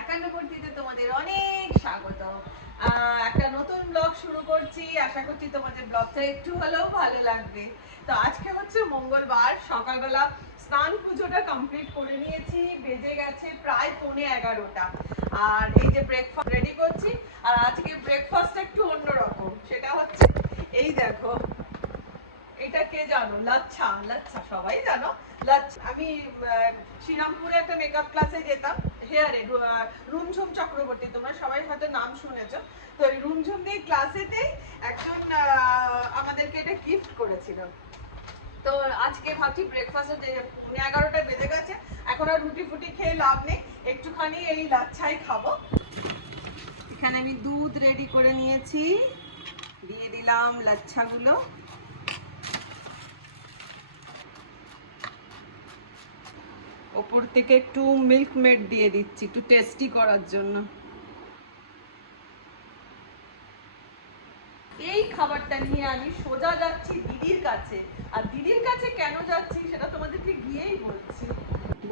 একান্নবর্তীতে তোমাদের অনেক স্বাগত। একটা নতুন ব্লগ শুরু করছি, আশা করছি তোমাদের ব্লগটা একটু হলেও ভালো লাগবে। তো আজকে হচ্ছে মঙ্গলবার, সকালবেলা স্নান পুজোটা কমপ্লিট করে নিয়েছি, বেজে গেছে প্রায় 11:15। আর এই যে ব্রেকফাস্ট রেডি করছি। আর আজকে ব্রেকফাস্টটা একটু অন্যরকম, সেটা হচ্ছে এই দেখো, এটা কে জানো? লাচ্ছা। লাচ্ছা সবাই জানো। লাচ্ছা আমি শ্রীরামপুরে একটা মেকআপ ক্লাসে যেতাম, হেয়ারে রুমঝুম চক্রবর্তী, তোমরা সবাই হয়তো নাম শুনেছো। তো এই রুমঝুম দিয়ে ক্লাসেতেই একজন আমাদেরকে এটা গিফট করেছিল। তো আজকে ভাবছি ব্রেকফাস্টে 11:30 বেজে গেছে, এখন আর রুটি ফুটি খেয়ে লাভ নেই, একটুখানি এই লাচ্ছাই খাবো। এখানে আমি দুধ রেডি করে নিয়েছি, দিয়ে দিলাম লাচ্ছাগুলো। ওপর থেকে একটু মিল্ক মেড দিয়ে দিচ্ছি একটু টেস্টি করার জন্য। এই খাবারটা নিয়ে আমি সোজা যাচ্ছি দিদির কাছে। আর দিদির কাছে কেন যাচ্ছি সেটা তোমাদেরকে গিয়েই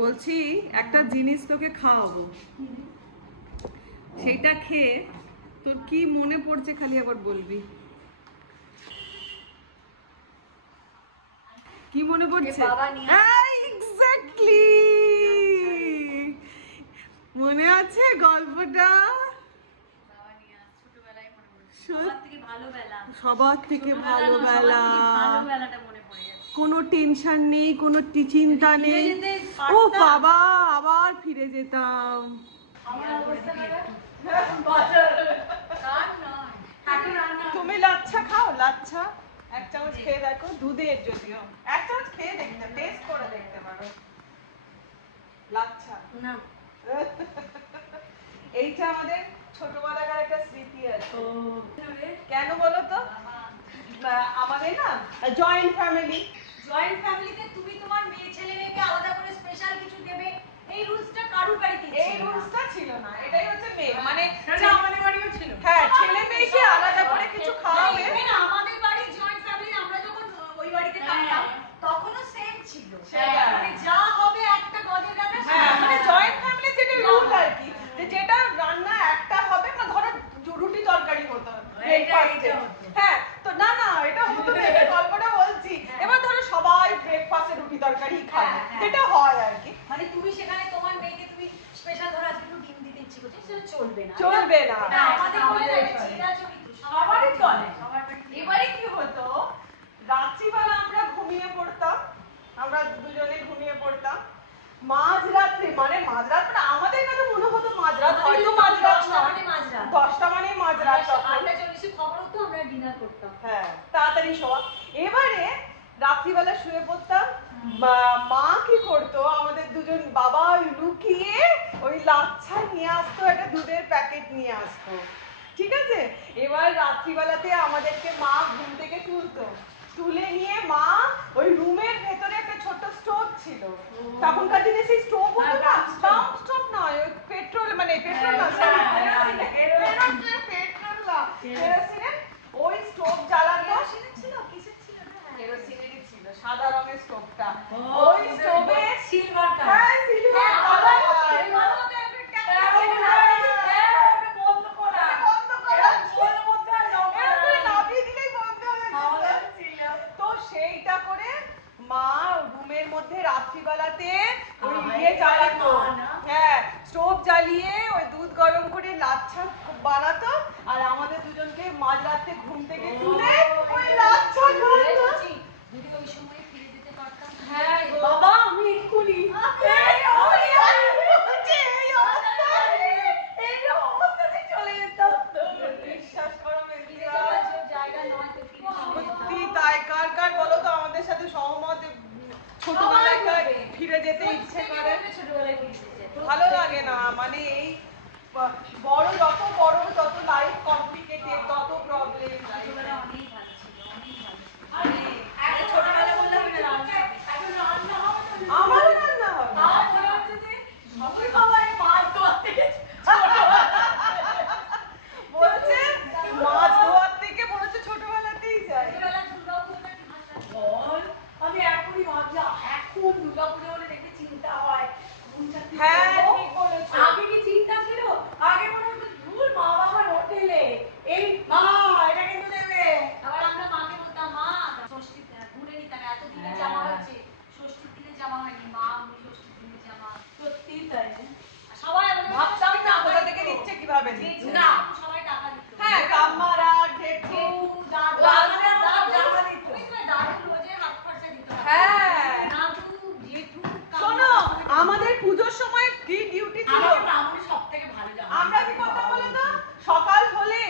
বলছি একটা জিনিস তোকে খাওয়াবো, সেইটা খেয়ে তোর কি মনে পড়ছে খালি আবার বলবি। কি মনে পড়ছে? এক্স্যাক্টলি, মনে আছে গল্পটা? সবার থেকে ভালো বেলা, কোনো টেনশন নেই, কোনো চিন্তা নেই। ও বাবা, আবার ফিরে যেতাম। তুমি লাচ্ছা খাও? লাচ্ছা এক চামচ খেয়ে দেখো, দুধের, যদিও এক চামচ খেয়ে দেখতে, টেস্ট করে দেখতে পারো। লাচ্ছা না, এইটা আমাদের ছোটবেলাকার একটা স্মৃতি আছে। কেন বলো তো? আমাদের না জয়েন্ট ফ্যামিলিতে তুমি তোমার মেয়ে ছেলে মেয়েকে আলাদা করে স্পেশাল কিছু দেবে, এই রুলসটা কারুর বাড়িতে ছিল না। এই রুলসটা ছিল না, এটাই হচ্ছে মেয়ে, মানে আমাদের বাড়িও ছিল। হ্যাঁ, ছেলে মেয়েকে আলাদা করে কিছু খাওয়াবে। আমাদের বাড়ি জয়েন্ট ফ্যামিলি, আমরা যখন ওই বাড়িতে থাকতাম তখনও সেম ছিল, মানে যা হবে একটা গদের রান্না। হ্যাঁ, মানে জয়েন্ট ফ্যামিলি যেটা রুল আর কি, যে যেটা রান্না একটা হবে, মানে ধরো রুটি তরকারি হতো ব্রেকফাস্টে। হ্যাঁ, তো না না, এটা হতো না, এটা গল্পটা বলছি। এবার ধরো সবাই ব্রেকফাস্টে রুটি তরকারি খায়, যেটা হয় আর কি। মানে তুমি সেখানে তোমার মেয়েকে তুমি স্পেশাল ধরো আজকে একটু ডিম দিতে ইচ্ছে করছে, সেটা চলবে না। চলবে না, এটা আমাদের ঘরে চিরাচরিত, সবারই চলে। এবারে কি হতো, রাত্রিবেলা আমরা ঘুমিয়ে পড়তাম, আমরা দুজনে ঘুমিয়ে পড়তাম। মাঝরাত্রে, মানে মাঝরাত, মানে আমাদের কাছে মনে হতো মাঝরাত, হয়তো মাঝরাত না, 10টা মানে মাঝরাত। তখন 8:40 খবর হতো, আমরা ডিনার করতাম। হ্যাঁ, তাড়াতাড়ি শোয়া। এবারে রাত্রিবেলা শুয়ে পড়তাম, মা কি করতো, আমাদের দুজন বাবা লুকিয়ে ওই লাচ্ছা নিয়ে আসতো, একটা দুধের প্যাকেট নিয়ে আসতো, ঠিক আছে? এবার রাত্রিবেলাতে আমাদেরকে মা ঘুম থেকে তুলতো, তুলে নিয়ে মা ওই রুমের ভেতরে একটা ছোট্ট স্টোভ ছিল, তখনকার দিনে সেই স্টোভ হতো না, স্টোভ নয়, ওই পেট্রোল, মানে পেট্রোল না, কেরোসিনের ওই স্টোভ জ্বালাতো। কেরোসিনেরই ছিল, সাদা রঙের স্টোভটা। ওই স্টোভে সিলভার তো সেইটা করে মা রুমের মধ্যে রাত্রিবেলাতে ওই ইয়ে জ্বালাতো। হ্যাঁ, স্টোভ জ্বালিয়ে ওই দুধ গরম করে লাচ্ছা বানাতো, আর আমাদের দুজনকে মাঝরাতে ঘুম থেকে তুলে ওই লাচ্ছা খাওয়াতো। যদি ওই সময় ফিরে যেতে পারতাম। হ্যাঁ বাবা, আমি এক্ষুনি চলে যেতাম। বিশ্বাস করো জায়গা নয় তো, সত্যি তাই। কার কার বলো তো আমাদের সাথে সহমত, ছোটবেলায় ফিরে যেতে ইচ্ছে করে? ছোটবেলায় ফিরে যেতে ভালো লাগে না, মানে এই বড় যত বড় তত লাইফ কমপ্লিকেটেড, তত প্রবলেম। ছোটবেলা অনেক ভালো ছিল, অনেক ভালো ছিল। আরে ছোটবেলা বললে হবে না, এখন রান্না হবে না। আমারও রান্না হবে। সবাই বাবাই মাছ ধরতে গেছে, বলছে মাছ ধোয়ার থেকে বলেছে ছোটবেলাতেই যাই। ছোটবেলা দুর্গাপূজা বল, আমি এখনই ভাবলাম, এখন দুর্গাপূজা বলে দেখে চিন্তা হয়। হ্যাঁ, ঠিক বলেছো। আগে কি চিন্তা ছিল? কিভাবে দিচ্ছে। না সবাই টাকা দিত হ্যাঁ কাম্মারা জেঠু দাদু জামা দিত। দাদু রোজে হাত খরচা দিত হ্যাঁ দাদু জেঠু শোনো আমাদের পুজোর সময় কি ডিউটি ছিল। আমার ব্রাহ্মণ সবথেকে ভালো জামা আমরা কি করতাম বলো তো, সকাল হলে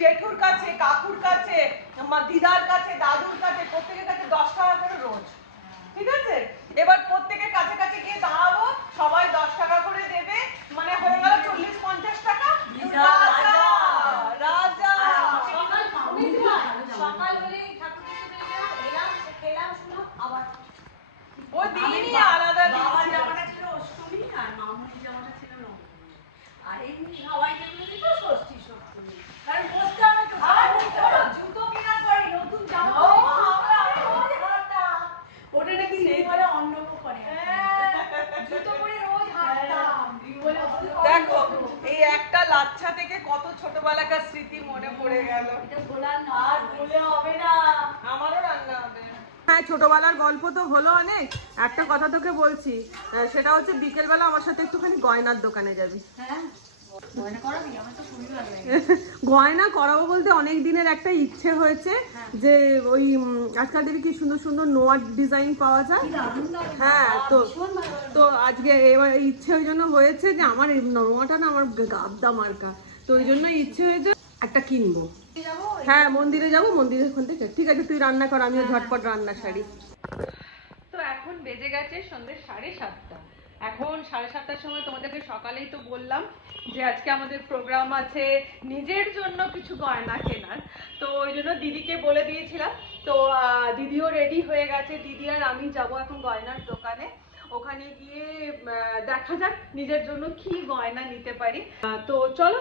জেঠুর কাছে, কাকুর কাছে, দিদার কাছে, দাদুর কাছে, প্রত্যেকের কাছে 10 টাকা করে রোজ। ঠিক আছে, এবার প্রত্যেকের কাছে কাছে গিয়ে দাঁড়াবো, সবাই 10 টাকা করে দেবে, মানে হয়ে গেল 40-50 টাকা। রাজা রাজা সকাল হলেই ঠাকুর দেখতে গেলাম, এলাম খেলাম শুনলাম আবার ও দিনই আলাদা বাবার দিন। জামাটা ছিল অষ্টমী আর মামুনির জামাটা ছিল নবমী। আর এমনি সবাই যেগুলো দিত ষষ্ঠী সপ্তমী। কারণ বসতে হবে তো, আর জুতো কেনার পরে নতুন জামা ও, রোজ হাঁটতাম। ওটা নাকি নেই বলে অন্নভোগ করে। জুতো পরে রোজ হাঁটতাম। বলে দেখো এই একটা লাচ্ছা থেকে কত ছোটবেলাকার স্মৃতি মনে পড়ে গেল। এটা বলার না, আর বলে হবে না। আমারও রান্না হবে। হ্যাঁ ছোটবেলার গল্প তো হলো অনেক, একটা কথা তোকে বলছি, সেটা হচ্ছে বিকেলবেলা আমার সাথে একটুখানি গয়নার দোকানে যাবি। হ্যাঁ মনে করাবি, আমার তো খুবই ভালো লাগে। গয়না করাবো বলতে অনেক দিনের একটা ইচ্ছে হয়েছে, যে ওই আজকাল দেখি কি সুন্দর সুন্দর নোয়ার ডিজাইন পাওয়া যায়। হ্যাঁ তো আজকে এবার ইচ্ছে ওই জন্য হয়েছে যে আমার এই নোয়াটা না আমার গাবদা মার্কা, তো ওই জন্য ইচ্ছে হয়েছে একটা কিনবো। হ্যাঁ মন্দিরে যাবো, মন্দিরের ওখান থেকে। ঠিক আছে তুই রান্না কর, আমিও ঝটপট রান্না সারি। তো এখন বেজে গেছে সন্ধ্যে 7:30। এখন 7:30টার সময় তোমাদেরকে সকালেই তো বললাম যে আজকে আমাদের প্রোগ্রাম আছে নিজের জন্য কিছু গয়না কেনার, তো ওই জন্য দিদিকে বলে দিয়েছিলাম। তো দিদিও রেডি হয়ে গেছে, দিদি আর আমি যাব এখন গয়নার দোকানে। ওখানে গিয়ে দেখা যাক নিজের জন্য কি গয়না নিতে পারি। তো চলো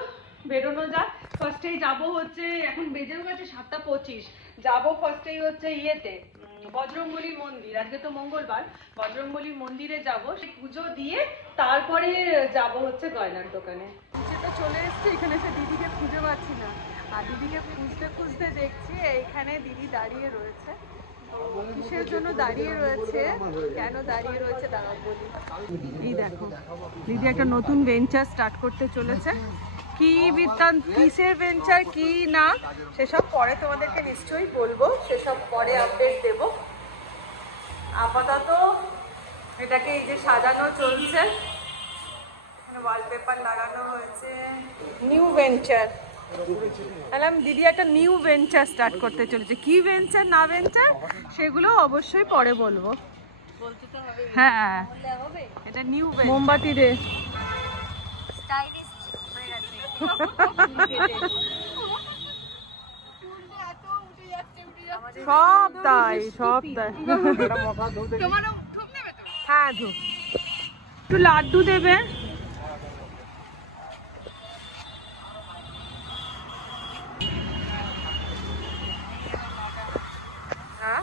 বেরোনো যাক। ফার্স্টেই যাব হচ্ছে, এখন বেজেও গেছে 7:25, যাবো ফার্স্টেই হচ্ছে ইয়েতে বজরংবলী মন্দির, আজকে তো মঙ্গলবার, বজরংবলী মন্দিরে যাব, সেই পুজো দিয়ে তারপরে যাব হচ্ছে গয়নার দোকানে। নিচেটা চলে এসেছি, এখানে এসে দিদিকে খুঁজে পাচ্ছি না, আর দিদিকে খুঁজতে খুঁজতে দেখছি এইখানে দিদি দাঁড়িয়ে রয়েছে। কিসের জন্য দাঁড়িয়ে রয়েছে, কেন দাঁড়িয়ে রয়েছে দাঁড়াও বলি। এই দেখো দিদি একটা নতুন ভেঞ্চার স্টার্ট করতে চলেছে, কি বৃত্তান্ত, কিসের ভেঞ্চার কি না সেসব পরে তোমাদেরকে নিশ্চয়ই বলবো, সেসব পরে আপডেট দেব। আপাতত এটাকে এই যে সাজানো চলছে, এখানে ওয়ালপেপার লাগানো হয়েছে, নিউ ভেঞ্চার। বললাম দিদি একটা নিউ ভেঞ্চার স্টার্ট করতে চলেছে, কি ভেঞ্চার না ভেঞ্চার সেগুলো অবশ্যই পরে বলবো। হ্যাঁ এটা নিউ মোমবাতি রে সব তাই সব তাই। হ্যাঁ ধুপ, একটু লাড্ডু দেবে। হ্যাঁ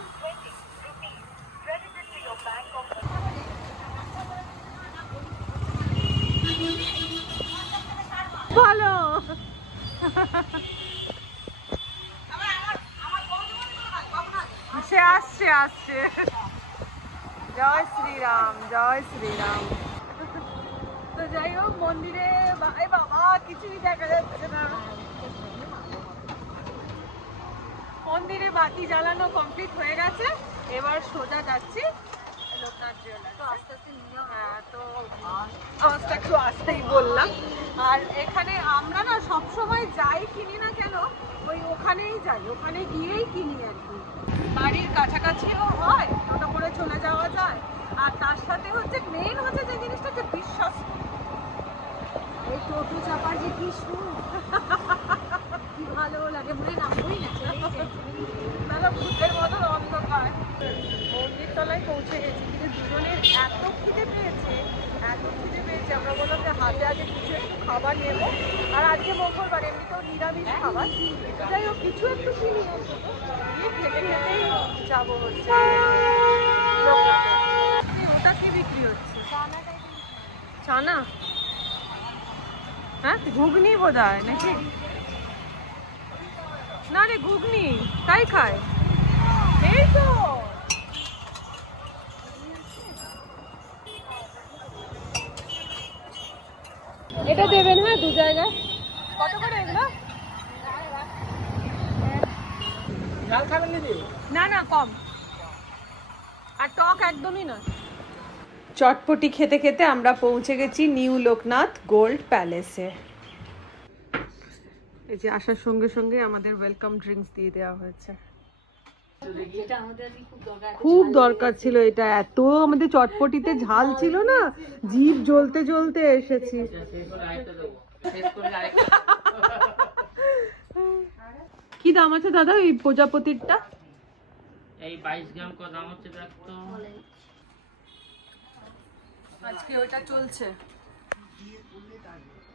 ভালো। সে আসছে আসছে, জয় শ্রীরাম জয় শ্রীরাম। তো যাই হোক মন্দিরে বাবা কিছুই দেখা যাচ্ছে না, মন্দিরে বাতি জ্বালানো কমপ্লিট হয়ে গেছে, এবার সোজা যাচ্ছি লোকনাথ জুয়েলার্স। হ্যাঁ তো আওয়াজটা একটু আসতেই বললাম। আর এখানে আমরা না সবসময় যাই কিনি না কেন, ওই ওখানেই যাই, ওখানে গিয়েই কিনি আর কি। বাড়ির কাছাকাছিও হয়, টোটো করে চলে যাওয়া যায়, আর তার সাথে হচ্ছে মেন হচ্ছে যে জিনিসটা হচ্ছে বিশ্বস্ত। এই টোটো চাপার যে কি সুখ, কি ভালো লাগে, মনে নামবই না, চলেই ভূতের মতো অন্ধকার। মন্দির তলায় পৌঁছে গেছি, কিন্তু দুজনের এত খিদে পেয়েছে, এত খিদে পেয়েছে, আমরা বললাম যে হাতে আগে কিছু একটু খাবার নেবো, আর আজকে মঙ্গলবার এমনিতেও নিরামিষ খাবার, যাই হোক কিছু একটু কিনি অন্তত, গিয়ে খেতে খেতেই যাবো হচ্ছে লোকনাথে। ওটা কি বিক্রি হচ্ছে? চানা? হ্যাঁ ঘুগনি বোধ হয় নাকি, না রে ঘুগনি তাই খায়। এই তো এটা দেবেন, হ্যাঁ 2 জায়গায়। কত করে এগুলো? ঝাল খাবেন দিদি? না না, কম। আর টক একদমই না। চটপটি খেতে খেতে আমরা পৌঁছে গেছি নিউ লোকনাথ গোল্ড প্যালেসে। এই যে আসার সঙ্গে সঙ্গে আমাদের ওয়েলকাম ড্রিঙ্কস দিয়ে দেওয়া হয়েছে। খুব দরকার ছিল এটা, এত আমাদের চটপটিতে ঝাল ছিল না, জিভ জ্বলতে জ্বলতে এসেছি। কি দাম আছে দাদা এই প্রজাপতিরটা? এই 22 গ্রাম কত দাম হচ্ছে দেখ তো। আজকে ওটা চলছে।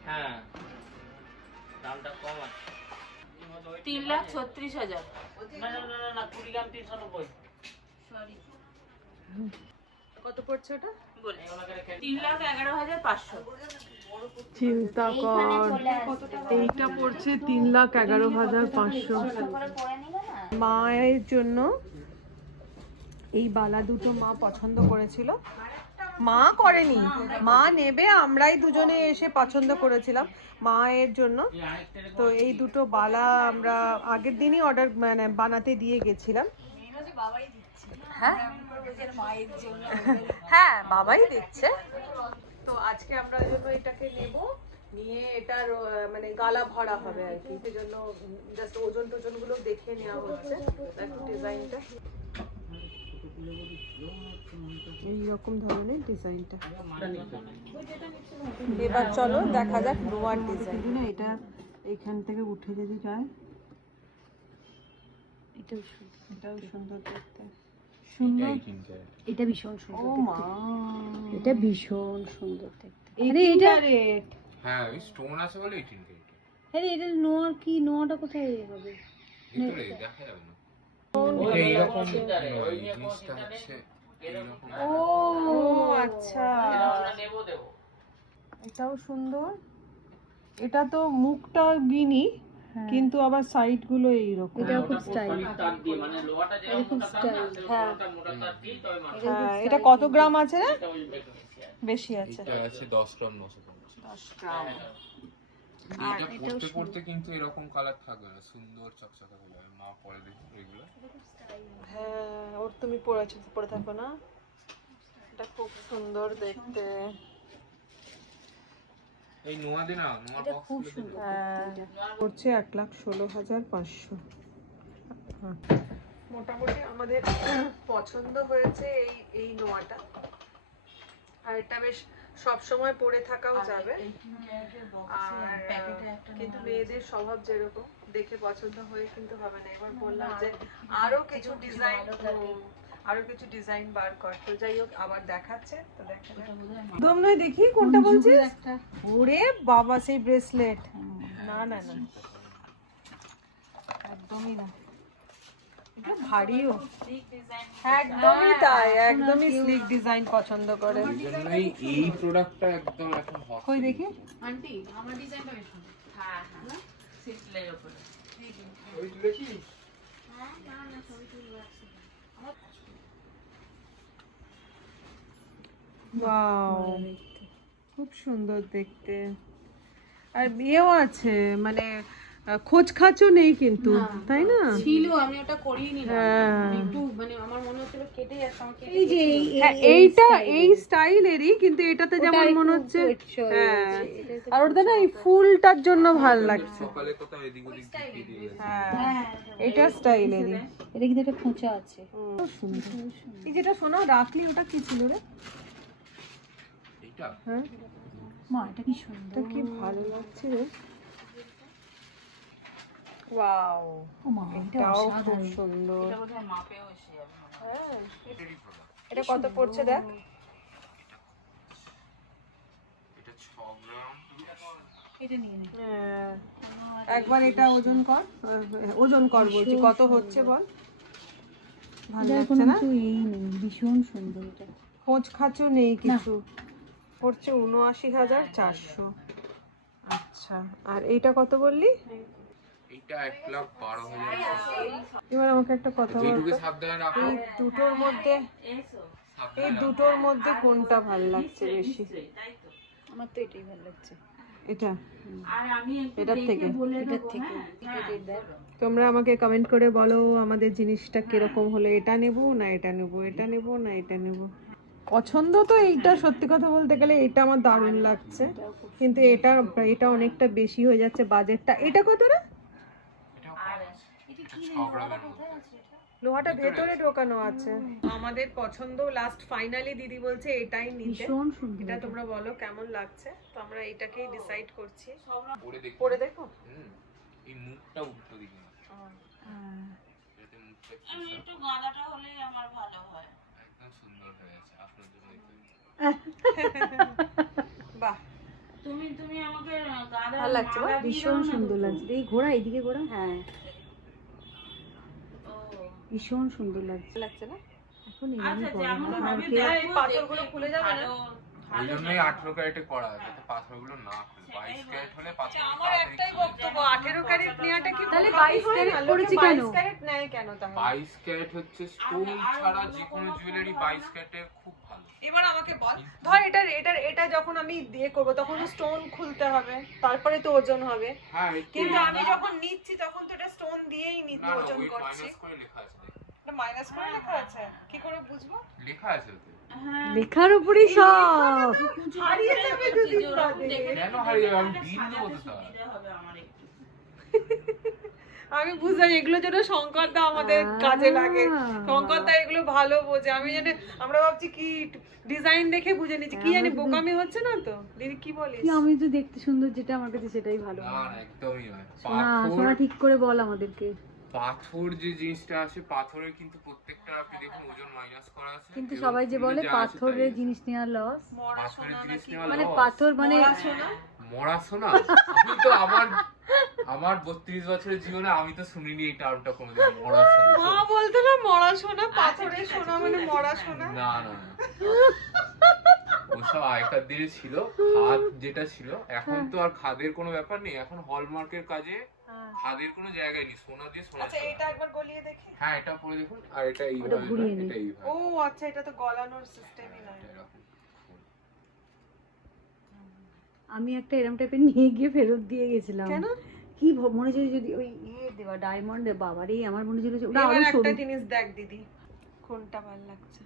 হ্যাঁ দামটা কম আছে। 3,36,000। না না না না 20 গ্রাম 390। সরি, কত পড়ছে ওটা? বলে 3,11,500। চিন্তা কর, এইটা পড়ছে 3,11,500। মায়ের জন্য এই বালা দুটো মা পছন্দ করেছিল, মা করেনি, মা নেবে, আমরাই দুজনে এসে পছন্দ করেছিলাম মায়ের জন্য। তো এই দুটো বালা আমরা আগের দিনই অর্ডার মানে বানাতে দিয়ে গেছিলাম। হ্যাঁ হ্যাঁ বাবাই দিচ্ছে। তো আজকে আমরা জন্য এটাকে নেব, নিয়ে এটার মানে গালা ভরা হবে আর কি, সেজন্য জাস্ট ওজন টোজন গুলো দেখে নেওয়া হচ্ছে। দেখো ডিজাইনটা এইরকম ধরনের ডিজাইনটা। এবার চলো দেখা যাক নোয়ার ডিজাইন। না এটা এখান থেকে উঠে যদি যায়, এটাও সুন্দর দেখতে। সুন্দর, এটা ভীষণ সুন্দর। ও মা, এটা ভীষণ সুন্দর দেখতে। এটা রেট। হ্যাঁ ওই স্টোন আছে বলে 18 ক্যারেট। আরে এটা নোয়ার কি, নোয়াটা কোথায় হবে? ভিতরে দেখা যাবে না। ওই এইরকম ওই নিয়ে কোন জিনিসটা চিন্তা নেই। হচ্ছে এইরকম। ও আচ্ছা, এটা আমরা নেব দেব। এটাও সুন্দর। এটা তো মুখটা গিনি, কিন্তু আবার সাইড গুলো এইরকম। এটা খুব স্টাইল। তার দিয়ে মানে লোহাটা যে এটা খুব মোটা তার স্টাইল। না, হ্যাঁ মোটা মোটা তার দিয়ে তবে মাছ। হ্যাঁ, এটা কত গ্রাম আছে রে? এটা ওই বেশি আছে। বেশি আছে। এটা আছে 10 গ্রাম 950। 10 গ্রাম। এটা পড়তে পড়তে কিন্তু এরকম কালার থাকবে না, সুন্দর চকচকে হবে। আমি মা পরে দেখো এগুলো। হ্যাঁ ওর তুমি পরে থাকো না, এটা খুব সুন্দর দেখতে। এই নোয়া দে না, নোয়া এটা বক্স খুব গুলো দে। সুন্দর। পড়ছে 1,16,500। মোটামুটি আমাদের পছন্দ হয়েছে এই এই নোয়াটা। আর এটা বেশ সব সময় পরে থাকাও যাবে। আর কিন্তু মেয়েদের স্বভাব যেরকম, দেখে পছন্দ হয়ে কিন্তু হবে না। এবার বললাম যে আরো কিছু ডিজাইন বার কর। তো যাই হোক আবার দেখাচ্ছে, তো দেখা যাক। একদম নয়, দেখি কোনটা বলছিস? ওরে বাবা, সেই ব্রেসলেট? না না না, একদমই না, এটা ভারীও। একদমই তাই, একদমই স্লিক ডিজাইন পছন্দ করে। এইজন্যই এই প্রোডাক্টটা একদম এখন হট। কই দেখি। আন্টি আমার ডিজাইনটা বেশ সুন্দর। হ্যাঁ হ্যাঁ সিক্সলের উপরে। ওই তুলেছিস? হ্যাঁ না না, ছবি তুলবো একসাথে। ওয়াও, খুব সুন্দর দেখতে। আর বিয়েও আছে, মানে খোঁজ খাচও নেই কিন্তু, তাই না? ছিল, আমি ওটা করিয়ে নিলাম। হ্যাঁ। একটু মানে আমার মনে হচ্ছিল কেটে যাচ্ছে, আমার কেটে এই যে হ্যাঁ, এইটা এই স্টাইলেরই, কিন্তু এটাতে যেমন মনে হচ্ছে হ্যাঁ, আর ওটা না এই ফুলটার জন্য ভাল লাগছে। সকালে কোথাও এদিক ওদিক ঢুকিয়ে দিয়ে গেছে। হ্যাঁ, এটা স্টাইলেরই। এটা কিন্তু একটা খোঁচা আছে। এই যেটা শোনা রাখলি, ওটা কি ছিল রে? এইটা হ্যাঁ, মা এটা কি সুন্দর। এটা কি ভালো লাগছে রে। ওয়াও, ও মা, এটা এটাও খুব অসাধারণ। সুন্দর। এটা বোধহয় মাপেও এসে যাবে মনে হয়। হ্যাঁ, এটারই প্রোডাক্ট। এটা কত পড়ছে দেখ। এটা 6 গ্রাম। এটা নিয়ে নে। হ্যাঁ, একবার এটা ওজন কর, ওজন কর বলছি, কত হচ্ছে বল। ভালো লাগছে না? এই নেই, ভীষণ সুন্দর এটা। খোঁজ খাচও নেই কিছু। পড়ছে 79,400। আচ্ছা, আর এইটা কত বললি? এইটা 1,12,000। এবার আমাকে একটা কথা বল যেটুকু তো, সাবধানে রাখো। এই দুটোর মধ্যে, এই দুটোর মধ্যে কোনটা ভালো লাগছে বেশি? আমার তো এটাই ভালো লাগছে। এটা আর আমি একটু এটার দেখে থেকে? বলে এটার দেবো, থেকে হ্যাঁ। তোমরা আমাকে কমেন্ট করে বলো আমাদের জিনিসটা কিরকম হলো, এটা নেব না এটা নেব, এটা নেব না এটা নেব। পছন্দ তো এইটা, সত্যি কথা বলতে গেলে এটা আমার দারুণ লাগছে, কিন্তু এটা এটা অনেকটা বেশি হয়ে যাচ্ছে বাজেটটা। এটা কত রে? এটাও কম আছে। এটা 6 গ্রামের মধ্যে আছে। লোহাটা ভেতরে ঢোকানো আছে। আমাদের পছন্দ লাস্ট ফাইনালি দিদি বলছে এটাই নিতে। ভীষণ সুন্দর এটা তোমরা বলো কেমন লাগছে, তো আমরা এটাকেই ডিসাইড করছি। পরে দেখি। পরে দেখো। এই মুখটা উল্টো দিকে না। যাতে মুখটা আমি একটু একটু গাঁদাটা হলেই আমার ভালো হয়। একদম সুন্দর হয়ে আছে আপনার জন্য তৈরি। বাহ, তুমি আমাকে গাঁদা ভালো লাগছে মালা দিয়ে ভীষণ দাও না সুন্দর দুটো। লাগছে। এই ঘোড়া, এইদিকে ঘোড়া, হ্যাঁ ও, ভীষণ সুন্দর লাগছে। লাগছে না? এখন আচ্ছা এমনি যেমন গরম ভাবে কালকে দেখো, এই পাথরগুলো দেখে খুলে যাবে না? ওই জন্যই 18 ক্যারেটে করা যাতে পাথরগুলো না খুলে। 22 ক্যারেট হলে পাথর আমার একটাই বক্তব্য, 18 ক্যারেট নেওয়াটা কি তাহলে বোকামি 22 হয় না? ক্যারেট লোকে করেছি কেন? 22 ক্যারেট নেয় কেন তাহলে? 22 ক্যারেট হচ্ছে স্টোন ছাড়া যে কোনো জুয়েলারি 22 ক্যারেটের খুব ভালো। এবার আমাকে বল, ধর এটা যখন আমি দিয়ে করব তখন তো স্টোন খুলতে হবে, তারপরে তো ওজন হবে। হ্যাঁ কিন্তু আমি যখন নিচ্ছি তখন তো এটা স্টোন দিয়েই নিতে না না ওজন ওই করছি। মাইনাস করে লেখা আছে দেখুন। এটা মাইনাস করে লেখা আছে, কি করে বুঝবো? লেখা আছে ওতে। হ্যাঁ, লেখার উপরই সব। হারিয়ে যাবে দুদিন বাদে। কেন হারিয়ে যাবে? আমি বিল দেবো তো তার। সুবিধা হবে আমার একটু। আমি বুঝলাম এগুলো যেন শঙ্করদা আমাদের কাজে লাগে, শঙ্করদা এগুলো ভালো বোঝে। আমি জানি, আমরা ভাবছি কি ডিজাইন দেখে বুঝে নিচ্ছি, কি জানি বোকামি হচ্ছে না তো? দিদি কি বলিস? কি আমি তো দেখতে সুন্দর, যেটা আমার কাছে সেটাই ভালো। না না একদমই নয়। সোনা পাথর সোনা ঠিক করে বল আমাদেরকে। পাথর যে জিনিসটা আছে, পাথরের কিন্তু প্রত্যেকটা আপনি দেখুন ওজন মাইনাস করা আছে। কিন্তু এবং সবাই যে খুললে বলে যা আছে পাথরের তাই আছে। জিনিস নেওয়ার লস, মরা পাথরের সোনা জিনিস নাকি? নেওয়া মানে loss। পাথর মানে মরা সোনা? মরা সোনা? আমি তো আমার 32 বছরের জীবনে আমি তো শুনিনি এই টার্মটা কোনোদিন, মরা সোনা। মা বলতো না মরা সোনা, পাথরের সোনা মানে মরা সোনা। না না না। ওসব আগেকার দিনে ছিল, খাদ যেটা ছিল। এখন তো আর খাদের কোনো ব্যাপার নেই, এখন হলমার্কের কাজে খাদের কোনো জায়গায় নেই, সোনা দিয়ে সোনা আচ্ছা ছাড়া। এটা একবার গলিয়ে দেখি। হ্যাঁ এটা পরে দেখুন, আর এটা এইভাবে ওটা ঘুরিয়ে নয়, নিই। এটা এইভাবে। ও আচ্ছা, এটা তো গলানোর সিস্টেমই নয়। এরকম। আমি একটা এরম টাইপের নিয়ে গিয়ে ফেরত দিয়ে গেছিলাম। কেন? কি মনে ছিল যদি ওই দেওয়া ডায়মন্ড বাবারে, আমার মনে ছিল যে ওটা এবার আরো সরু। একটা জিনিস দেখ দিদি, কোনটা ভালো লাগছে?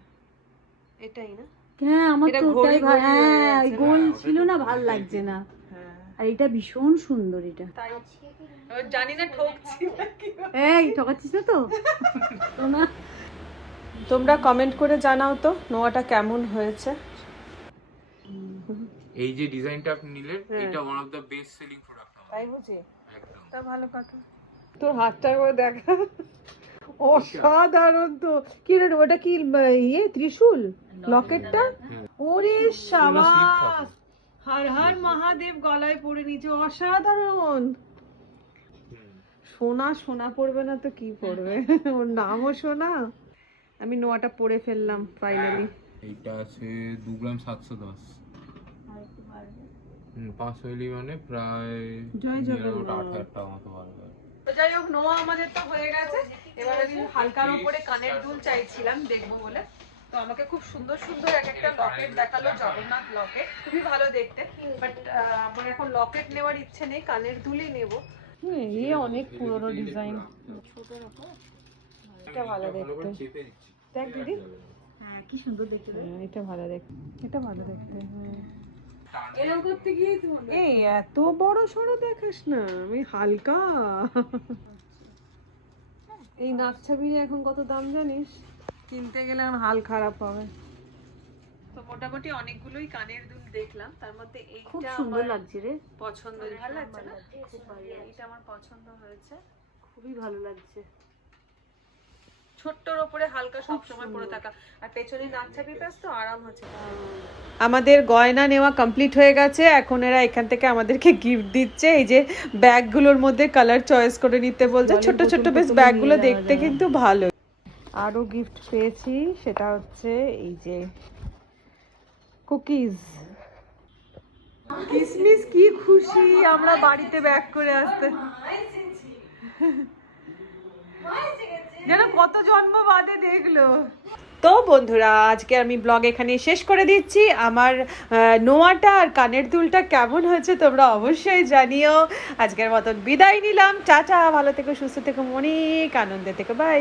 এটাই না? হ্যাঁ আমার এটা তো ঘড়ি ওটাই ঘড়ি হয়ে হ্যাঁ ওই গেছে। গোল হ্যাঁ, ওটা ছিল তো না, ঘড়ি ভাল type-এর। লাগছে না। হ্যাঁ আর এটা ভীষণ সুন্দর এটা। তাই। এবার জানি না ঠকছি নাকি। এই ঠকাচ্ছিস না তো? সোনা তোমরা কমেন্ট করে জানাও তো নোয়াটা কেমন হয়েছে। এই যে ডিজাইনটা আপনি নিলেন, হ্যাঁ। এটা one of the best selling product আমাদের। তাই বুঝি? একদম। তা ভালো কথা। তোর হাতটা করে দেখা, অসাধারণ তো। কি রে ওটা কি ইয়ে ত্রিশূল লকেটটা? ওরে শাবাশ, হর হর মহাদেব গলায় পরে নিচে, অসাধারণ। সোনা সোনা পড়বে না তো কি পড়বে? ওর নামও সোনা। আমি নোয়াটা পরে ফেললাম ফাইনালি। এইটা আছে 2 গ্রাম 710। 500 মিলি মানে প্রায় জয় জগন্নাথ। 8,000 টাকা মতো পারবে। তো যাই হোক, নোয়া আমাদের তো হয়ে গেছে। এবার আমি হালকার উপরে কানের দুল চাইছিলাম দেখবো বলে, তো আমাকে খুব সুন্দর সুন্দর এক একটা লকেট দেখালো, জগন্নাথ লকেট, খুবই ভালো দেখতে। বাট আমার এখন লকেট নেওয়ার ইচ্ছে নেই, কানের দুলই নেব। এই অনেক পুরনো ডিজাইন। এটা ভালো দেখতে, চেপে দিচ্ছি। দেখ দিদি। হ্যাঁ কি সুন্দর দেখতে। এটা ভালো দেখতে, এটা ভালো দেখতে। এরকম করতে গিয়ে তো এই এত বড় সড়ো দেখাস না, আমি হালকা। এই নাকছাবির এখন কত দাম জানিস? কিনতে গেলে এখন হাল খারাপ হবে। তো মোটামুটি অনেকগুলোই কানের দুল দেখলাম, তার মধ্যে খুব এইটা সুন্দর আমার লাগছে রে, পছন্দ, ভালো লাগছে না? খুব ভালো লাগছে, এইটা আমার পছন্দ হয়েছে। খুবই ভালো লাগছে। ছোট্টর উপরে হালকা সব সময় পরে থাকা, আর পেছনে নাকছাবি প্যাচ তো আরাম হচ্ছে। আমাদের গয়না নেওয়া কমপ্লিট হয়ে গেছে, এখন এরা এখান থেকে আমাদেরকে গিফট দিচ্ছে। এই যে ব্যাগগুলোর মধ্যে কালার চয়েস করে নিতে বলছে, ছোট ছোট বেশ ব্যাগগুলো দেখতে কিন্তু ভালো। আরো গিফট পেয়েছি, সেটা হচ্ছে এই যে কুকিজ। কিসমিস কি খুশি আমরা বাড়িতে ব্যাগ করে আসতে, যেন কত জন্ম বাদে দেখলো। তো তো বন্ধুরা আজকে আমি ব্লগ এখানে শেষ করে দিচ্ছি। আমার নোয়াটা আর কানের দুলটা কেমন হয়েছে তোমরা অবশ্যই জানিও। আজকের মতন বিদায় নিলাম, টাটা, ভালো থেকো, সুস্থ থেকো, অনেক আনন্দে থেকো, বাই।